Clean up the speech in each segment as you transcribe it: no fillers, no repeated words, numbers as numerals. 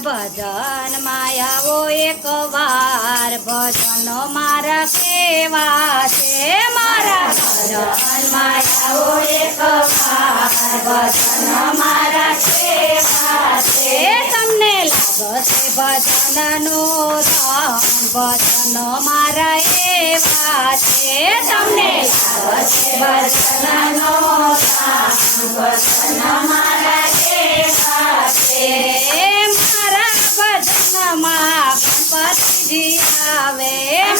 ભજન માં આવો એક વાર ભજન મારા કેવા છે મારા ભજન માં આવો એક વાર ભજન મારા કેવા છે તમને લાગશે ભજનનો ભજન મારા એવા છે તમને લાગશે ભજનનો ભજન મારા એવા છે મારા ભજનમાં ગણપતિજી આવે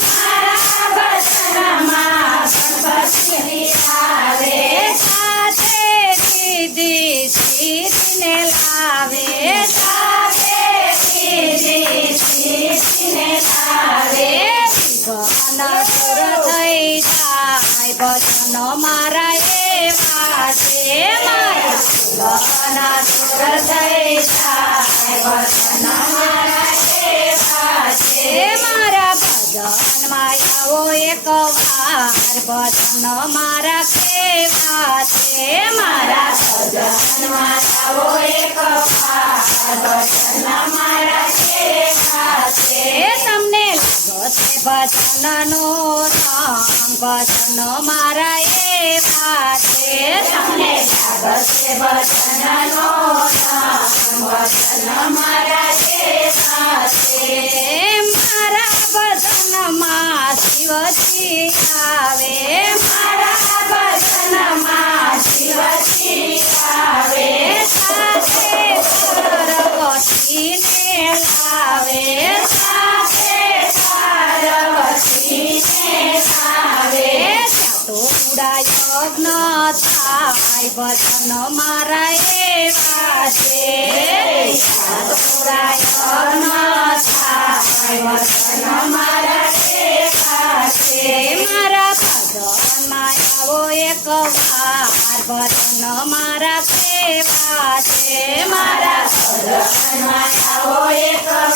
મારા ભજનમાં ગણપતિજી આવે સાથે દીદી સીધીને લાવે સાથે દીદી સીધીને લાવે ભજન સુર થઈ જાય ભજન મારા એવા છે મારા ભજન સુર થઈ જાય ભજન મારા એવા છે મારા ભજનમાં આવો એક વાર ભજન મારા કેવા છે મારા ભજનમાં આવો એક વાર ભજન મારા કેવા છે તમને લાગશે ભજનનો રંગ ભજન મારા એવા છે તમને લાગશે ભજનનો રંગ ભજન મારા એવા છે મારા ભજનમાં શિવજી આવે મારા ભજનમાં શિવજી આવે સાથે પાર્વતીને લાવે સાથે પાર્વતીને લાવે ત્યાં તો યજ્ઞ થાય ભજન મારા એવા છે ત્યાં તો યજ્ઞ થાય ભજન મારા એવા છે મારા ભજનમાં આવો એક વાર ભજન મારા કેવા છે મારા ભજનમાં આવો એક વાર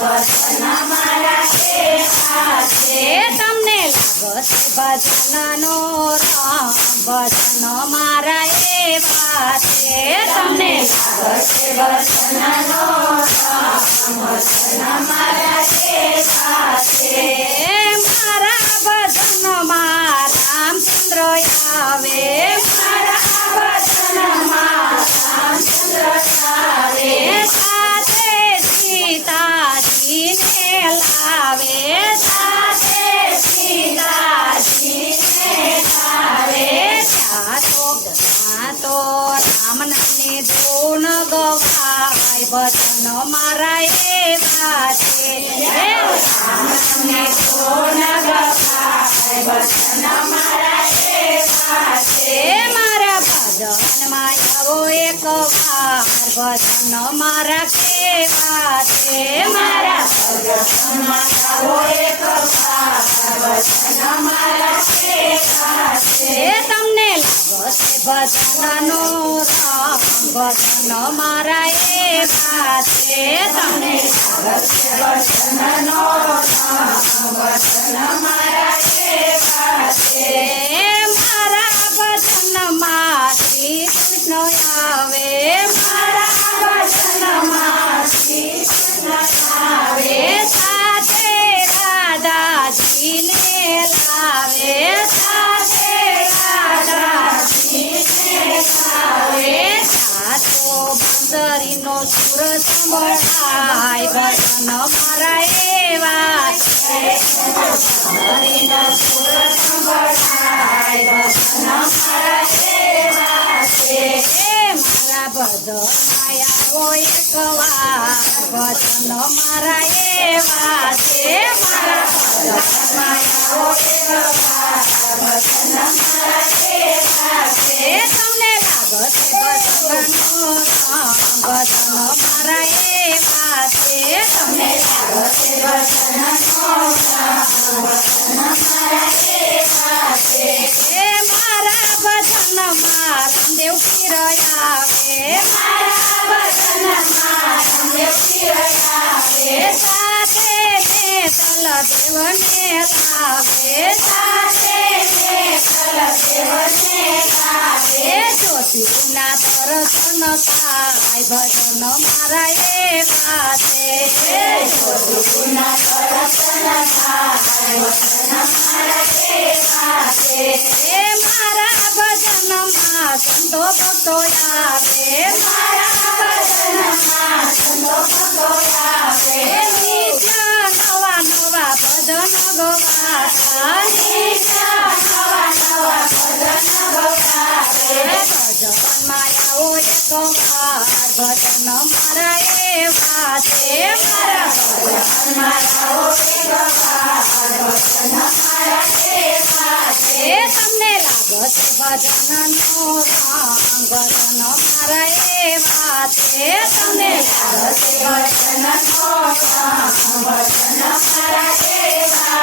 ભજન મારા કેવા છે તમને લાગશે ભજનનો રંગ ભજન મારા એવા છે તમને લાગશે ભજનનો રંગ ભજન મારા એવા છે મારા ભજનમાં રામચંદ્ર આવે મારા ભજનમાં રામચંદ્ર આવે સાથે સીતાજીને લાવે સાથે સીતાજીને લાવે ત્યાં તો રામનાની ધૂન ગવાય ભજન મારા એવા છે રામનાની ધૂન ગવાય ભજન મારા એવા છે મારા ભજનમાં આવો એક વાર ભજન મારા કેવા છે મારા ભજનમાં આવો એક વાર ભજન મારા કેવા છે તમને લાગશે ભજનનો રંગ ભજન મારા એવા છે તમને લાગશે ભજનનો રંગ ભજન મારા એવા છે મારા ભજનમાં શ્રી કૃષ્ણ આવે મારા ભજનમાં શ્રી કૃષ્ણ આવે સાથે રાધાજીને લાવે સાથે રાધાજીને લાવે સાતો બંદરીનો સુર સંભળાય ભજન મારા એવા છે બંદરીનો સુર સંભળાય ભજન મારા એવા છે મારા ભજનમાં આવો એક વાર ભજન મારા એવા છે મારા ભજનમાં આવો એક વાર ભજન મારા એવા છે તમને લાગશે ભજનનો રંગ ભજન મારા એવા છે તમને લાગશે ભજનનો રંગ ભજન મારા એવા છે મારા ભજનમાં રામદેવ પીર આવે મારા ભજનમાં રામદેવ પીર આવે સાથે નેતલ કલદેવને લાવે જ્યોતિના દર્શન થાય ભજન મારા એવા છે મારા ભજનમાં સંતો ભક્તો આવે નિત્ય નવા નવા ભજન ગવાતા ભજનમાં આવો એક વાર ભજન મારા એવા છે તમને લાગશે ભજનનો રંગ ભજન મારા એવા છે તમને લાગશે ભજનનો રંગ ભજન મારા એવા